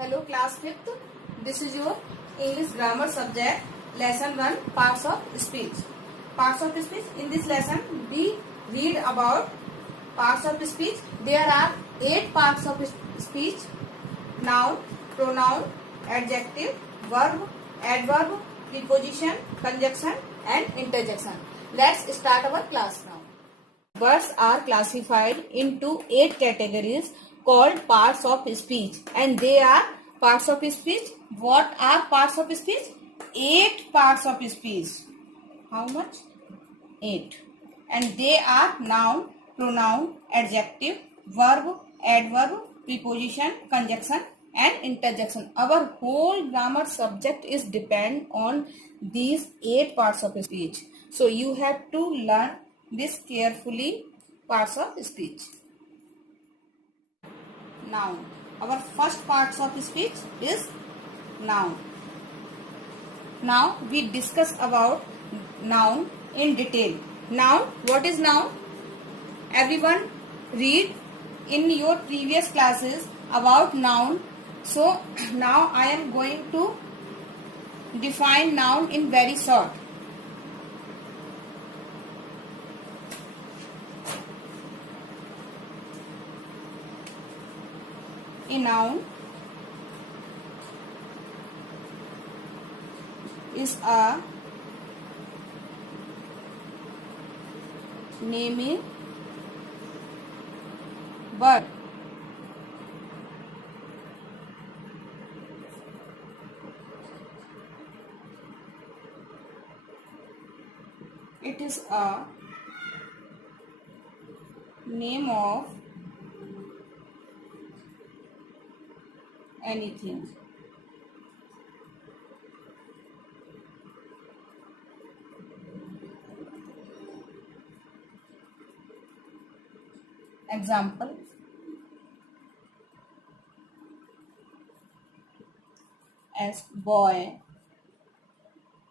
Hello class 5th. This is your English grammar subject lesson 1 parts of speech. Parts of speech. In this lesson we read about parts of speech. There are 8 parts of speech: noun, pronoun, adjective, verb, adverb, preposition, conjunction and interjection. Let's start our class now. Words are classified into 8 categories called parts of speech, and they are parts of speech. What are parts of speech? 8 parts of speech. How much? 8. And they are noun, pronoun, adjective, verb, adverb, preposition, conjunction and interjection. Our whole grammar subject is depend on these 8 parts of speech. So you have to learn this carefully. Parts of speech. Noun. Our first parts of speech is noun. Now we discuss about noun in detail. Noun. What is noun? Everyone read in your previous classes about noun. So now I am going to define noun in very short. A noun is a naming word. It is a name of anything. Example: as boy,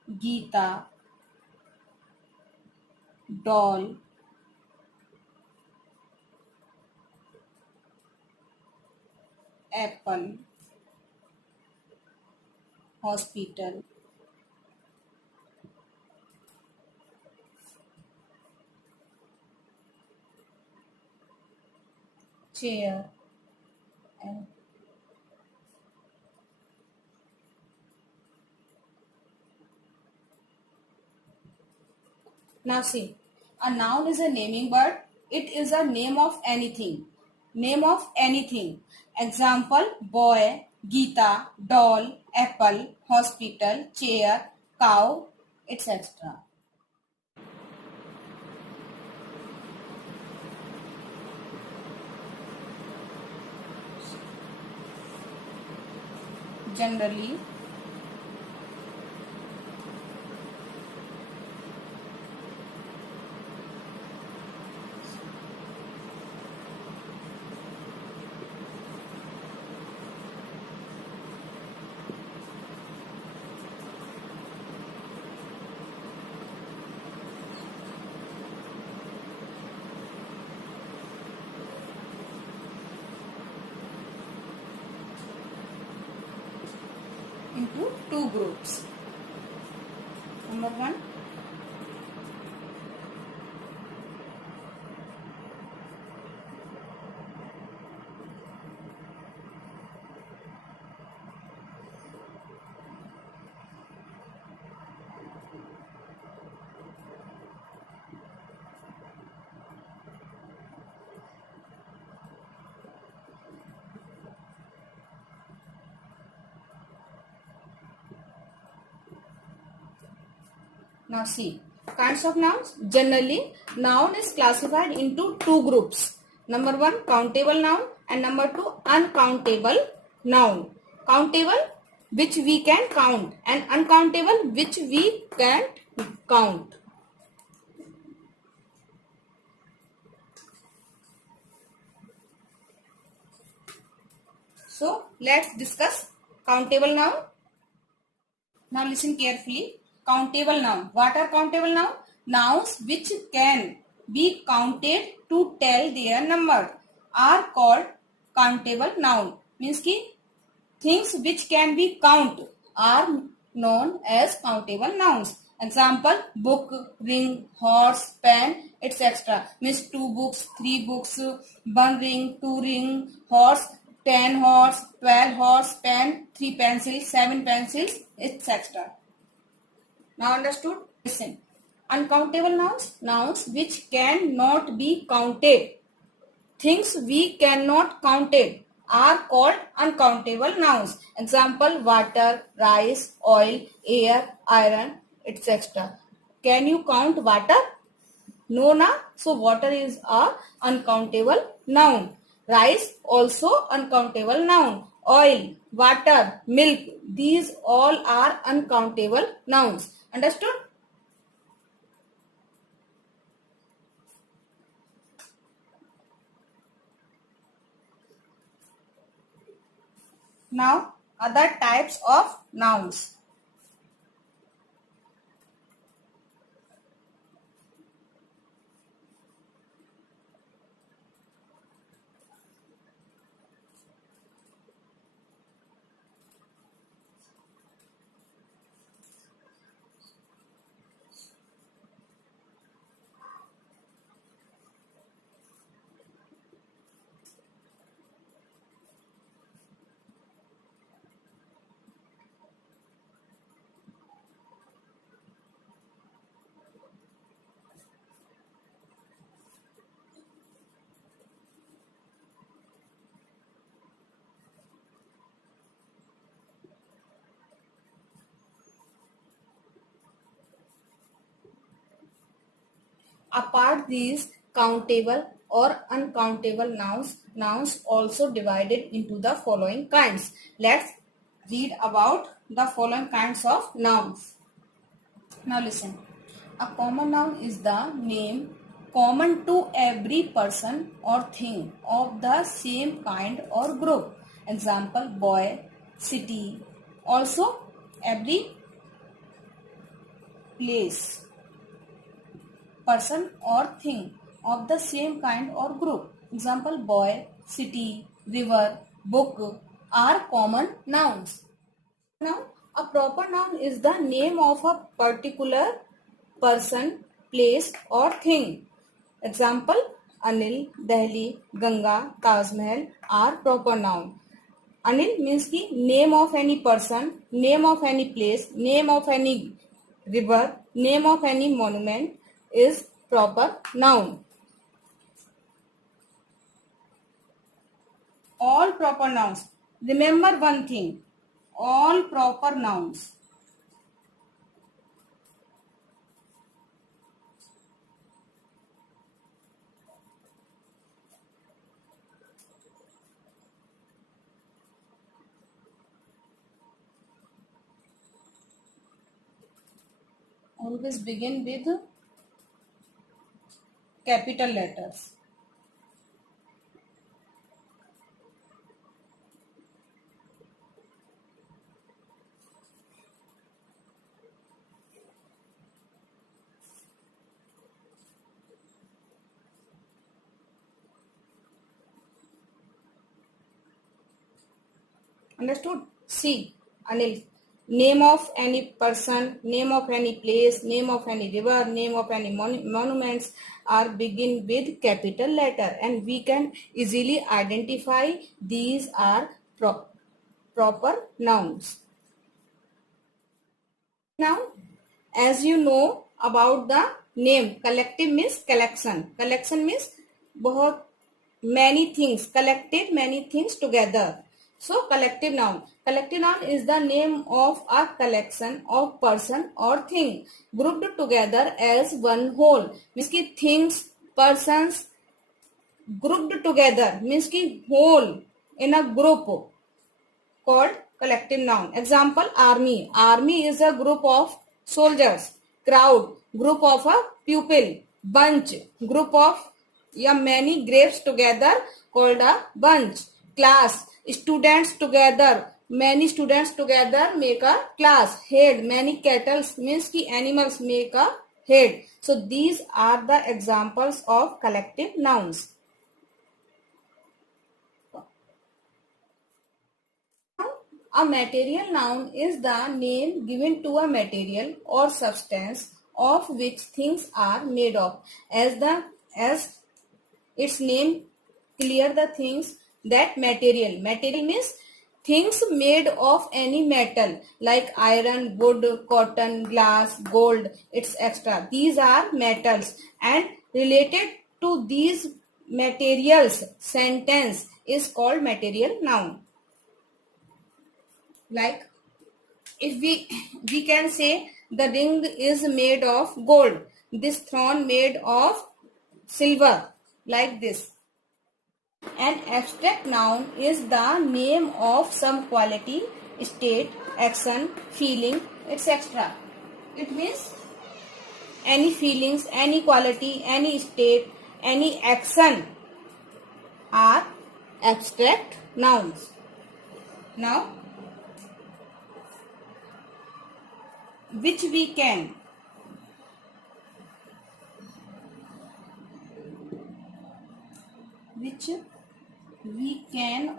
Geeta, doll, apple, hospital, chair and now see, a noun is a naming word. It is a name of anything. Name of anything. Example: boy, Geeta, doll, apple, hospital, chair, cow, etc. Generally, into 2 groups. Number 1, now see, kinds of nouns. Generally, noun is classified into 2 groups. Number 1, countable noun, and number 2, uncountable noun. Countable, which we can count, and uncountable, which we can't count. So let's discuss countable noun. Now listen carefully. Countable noun. What are countable noun? Nouns which can be counted to tell their number are called countable noun. Means कि Things which can be count are known as countable nouns. Example: book, ring, horse, pen, etc. Means 2 books, 3 books, 1 ring, 2 ring, horse, 10 horse, 12 horse, pen, 3 pencils, 7 pencils, etc. Now understood? Listen. Uncountable nouns, nouns which cannot be counted. Things we cannot count it are called uncountable nouns. Example: water, rice, oil, air, iron, etc. Can you count water? No, na. So water is a uncountable noun. Rice also uncountable noun. Oil, water, milk, these all are uncountable nouns. Understood? Now other types of nouns. Apart these countable or uncountable nouns, nouns also divided into the following kinds. Let's read about the following kinds of nouns. Now listen. A common noun is the name common to every person or thing of the same kind or group. Example: boy, city. Also every place, person or thing of the same kind or group. Example: boy, city, river, book are common nouns. Now, a proper noun is the name of a particular person, place or thing. Example: Anil, Delhi, Ganga, Taj Mahal are proper noun. Anil means ki name of any person, name of any place, name of any river, name of any monument is proper noun. All proper nouns. Remember one thing. All proper nouns. Always begin with capital letters. Understood? See, Anil. Name of any person, name of any place, name of any river, name of any monuments are begin with capital letter, and we can easily identify these are proper nouns. Now, as you know about the name, collective means collection. Collection means बहुत many things, collected many things together. So collective noun. Collective noun is the name of a collection of person or thing grouped together as one whole. Means ki things, persons grouped together means ki whole in a group called collective noun. Example: army. Army is a group of soldiers. Crowd, group of a pupil. Bunch, group of many grapes together called a bunch. Class, students together. Many students together make a class. Head, many cattle means ki animals make a head. So these are the examples of collective nouns. A material noun is the name given to a material or substance of which things are made of. As its name clear the things that material means things made of any metal like iron, wood, cotton, glass, gold, etc. These are metals, and related to these materials sentence is called material noun. Like if we can say the ring is made of gold, this throne made of silver, like this. An abstract noun is the name of some quality, state, action, feeling, etc. It means any feelings, any quality, any state, any action are abstract nouns. Now which we can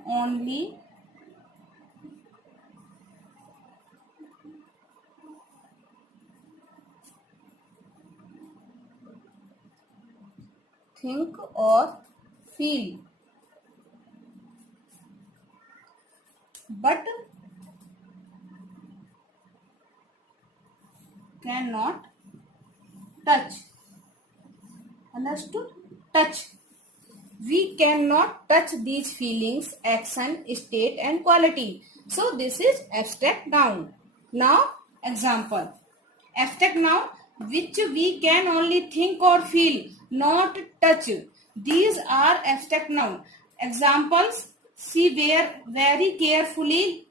only think or feel, but cannot touch. Understood? Touch. We cannot touch these feelings, action, state and quality. So this is abstract noun. Now example. Abstract noun which we can only think or feel, not touch. These are abstract noun. Examples, see very carefully.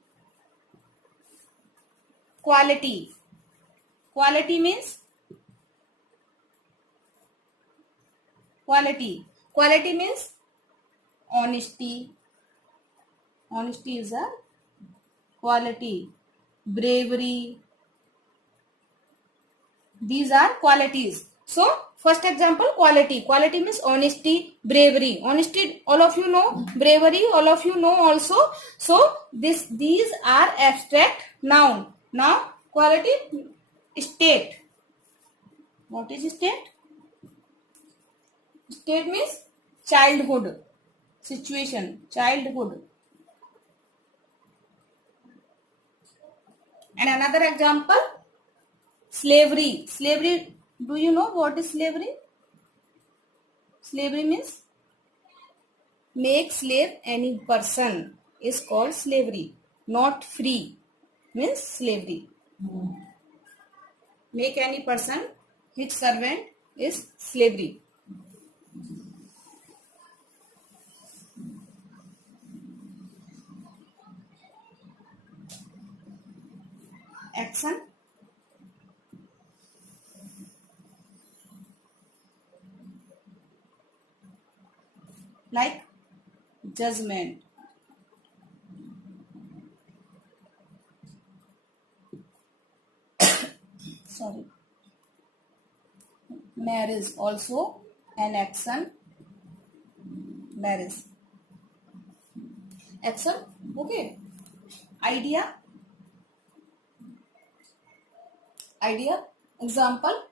Quality. Quality means Quality means honesty. Honesty is a quality. Bravery. These are qualities. So first example, quality. Quality means honesty, bravery. Honesty, all of you know. Bravery, all of you know also. So these are abstract noun. Now quality, state. What is state? State means childhood, situation, childhood. And another example, slavery. Slavery, do you know what is slavery? Slavery means make slave any person is called slavery. Not free means slavery. Make any person his servant is slavery. Action. Like judgment. Sorry. Marriage also an action. Marriage. Action. Okay. Idea. Example.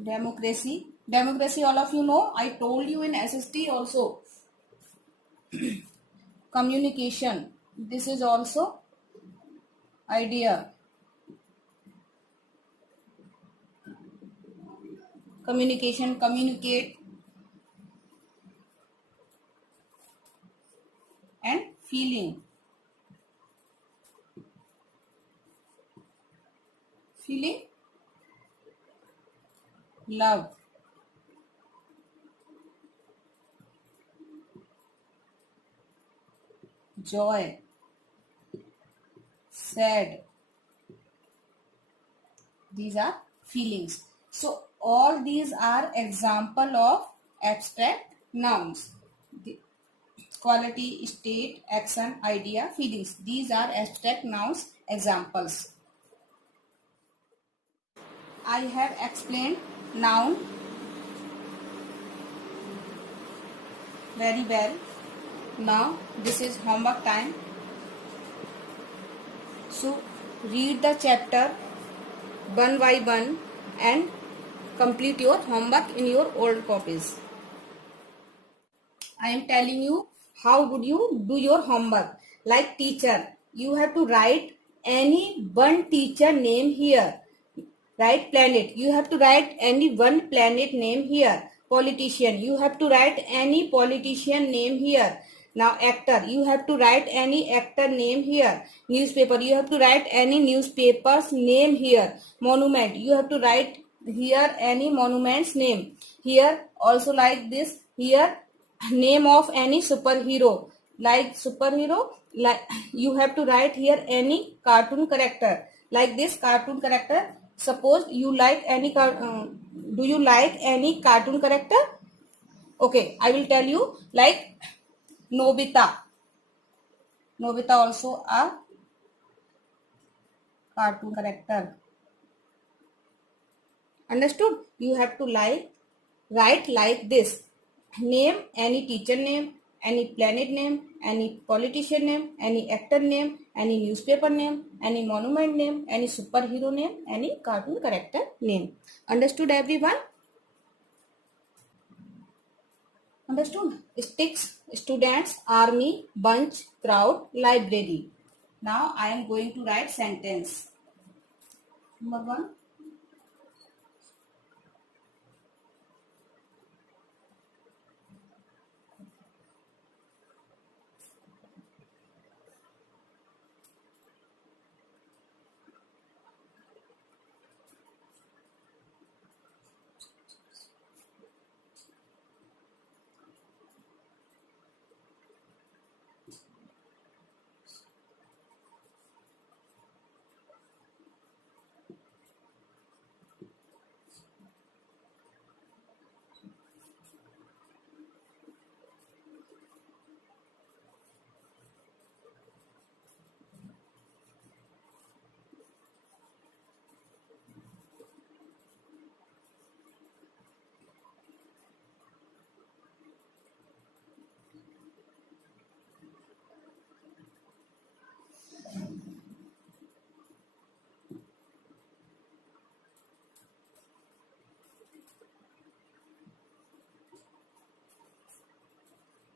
Democracy. Democracy, all of you know. I told you in SST also. Communication. This is also idea. Communication, communicate. And feeling. Feeling. Love. Joy. Sad. These are feelings. So all these are example of abstract nouns. Quality, state, action, idea, feelings. These are abstract nouns examples. I have explained noun very well. Now this is homework time. So read the chapter one by one and complete your homework in your old copies. I am telling you how would you do your homework. Like teacher, you have to write any one teacher name here. Write planet, you have to write any one planet name here. Politician, you have to write any politician name here. Now actor, you have to write any actor name here. Newspaper, you have to write any newspaper's name here. Monument, you have to write here any monument's name. Here also like this, here name of any superhero. Like superhero, like you have to write here any cartoon character. Like this cartoon character. Suppose you like any do you like any cartoon character? Okay, I will tell you, like Nobita. Nobita also a cartoon character. Understood? You have to write like this. Name any teacher name, any planet name, any politician name, any actor name, any newspaper name, any monument name, any superhero name, any cartoon character name. Understood everyone? Understood? Sticks, students, army, bunch, crowd, library. Now I am going to write sentence. Number 1.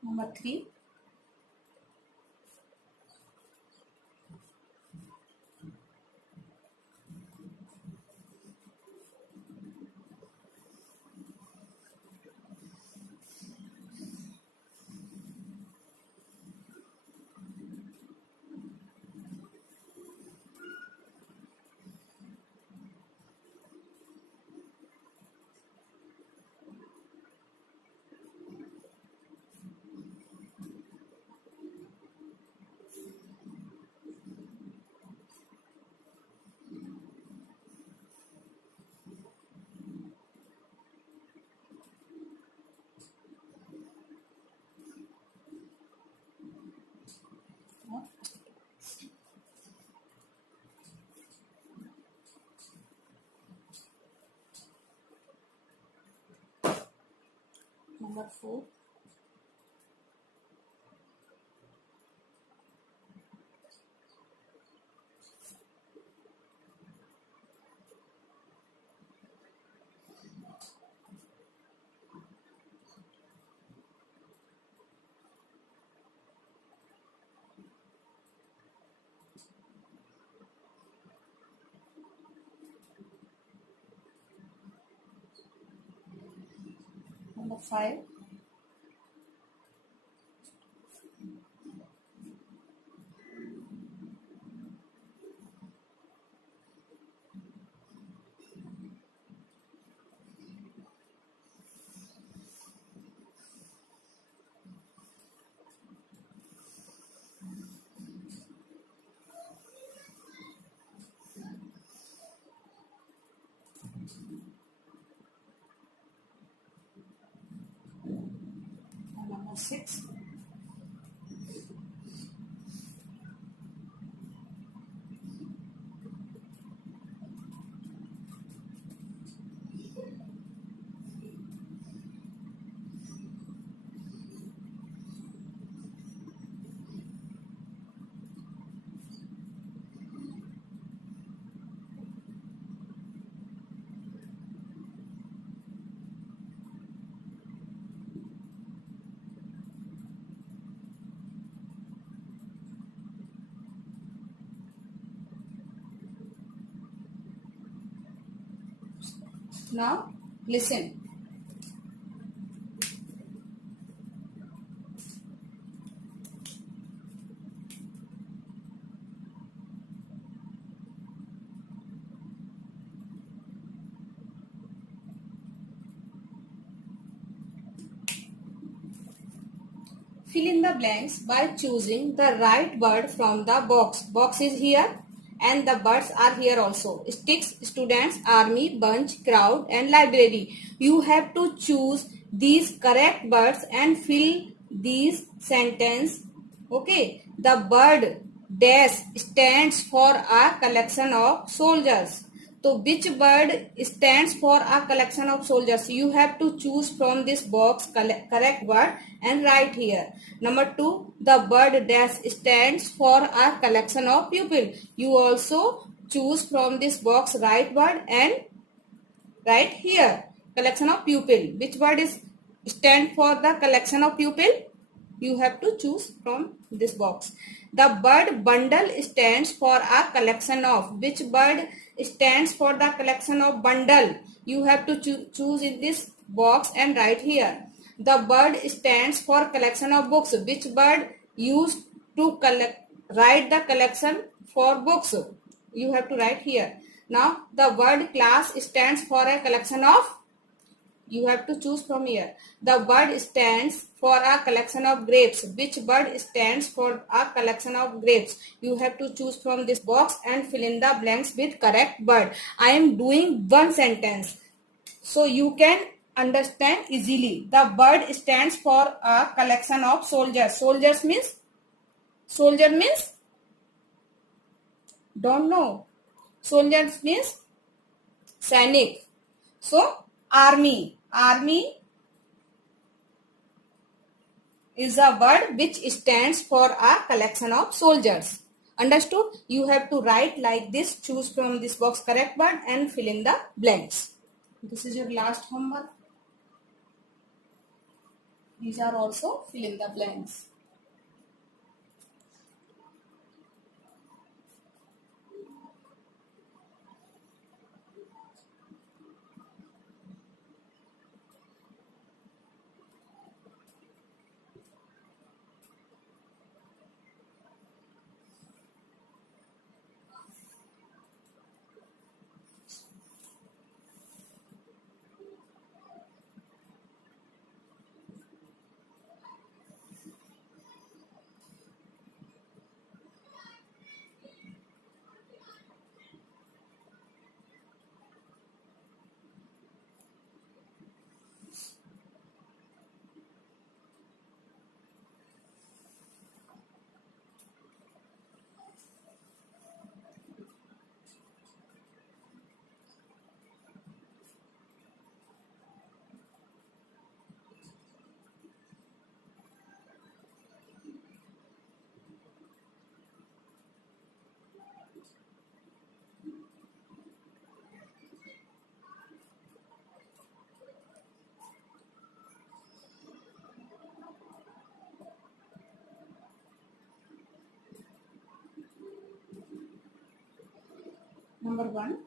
Number 3. Number 4. Number 5. And number 6. Now listen. Fill in the blanks by choosing the right word from the box. Box is here and the birds are here also. Sticks, students, army, bunch, crowd and library. You have to choose these correct words and fill these sentence. Okay. The bird dash stands for a collection of soldiers. So which bird stands for a collection of soldiers? You have to choose from this box correct word and write here. Number 2, the bird dash stands for a collection of pupil. You also choose from this box right word and write here. Collection of pupil. Which word is stand for the collection of pupil? You have to choose from this box. The bird bundle stands for a collection of. Which bird stands for the collection of bundle? You have to choose in this box and write here. The bird stands for collection of books. Which bird used to write the collection for books? You have to write here. Now the word class stands for a collection of. You have to choose from here. The bird stands for a collection of grapes. Which bird stands for a collection of grapes? You have to choose from this box and fill in the blanks with correct bird. I am doing one sentence so you can understand easily. The bird stands for a collection of soldiers. Soldier means don't know. Soldiers means Sainik. So army is a word which stands for a collection of soldiers. Understood? You have to write like this. Choose from this box correct word and fill in the blanks. This is your last homework. These are also fill in the blanks. Number 1.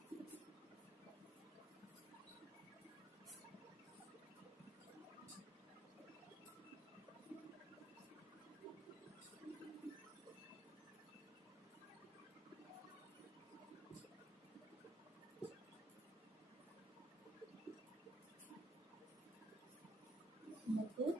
Number 2.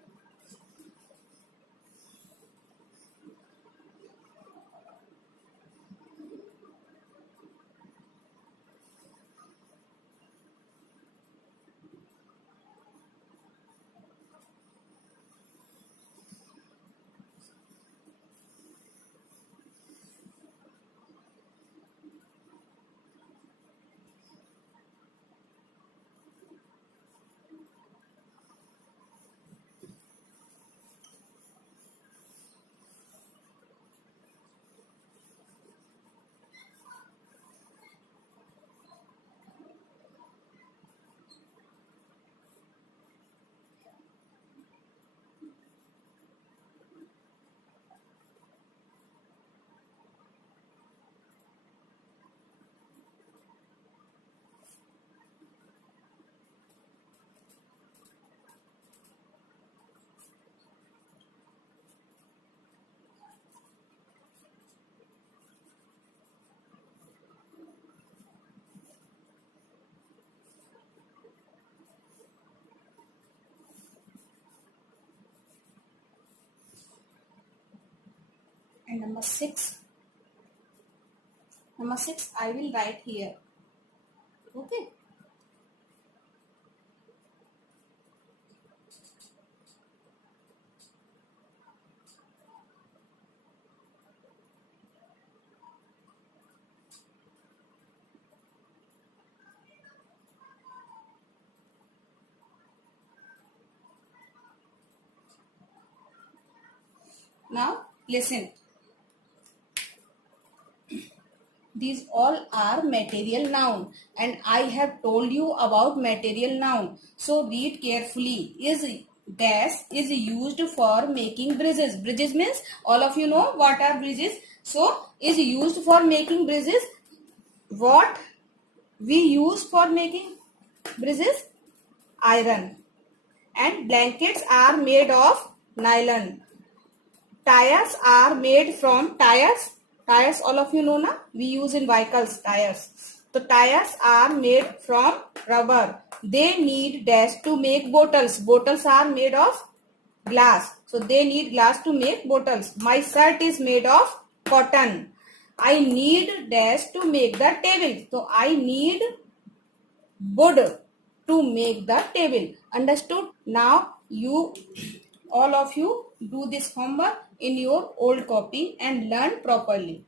Number 6. Number 6 I will write here. Okay. Now listen. These all are material noun and I have told you about material noun. So read carefully. Is dash is used for making bridges. Bridges means all of you know what are bridges. So is used for making bridges. What we use for making bridges? Iron. And blankets are made of nylon. Tires are made from tires. Tires all of you know na? We use in vehicles tires. So tires are made from rubber. They need dash to make bottles. Bottles are made of glass. So they need glass to make bottles. My shirt is made of cotton. I need dash to make the table. So I need wood to make the table. Understood? Now you all of you do this homework in your old copy and learn properly.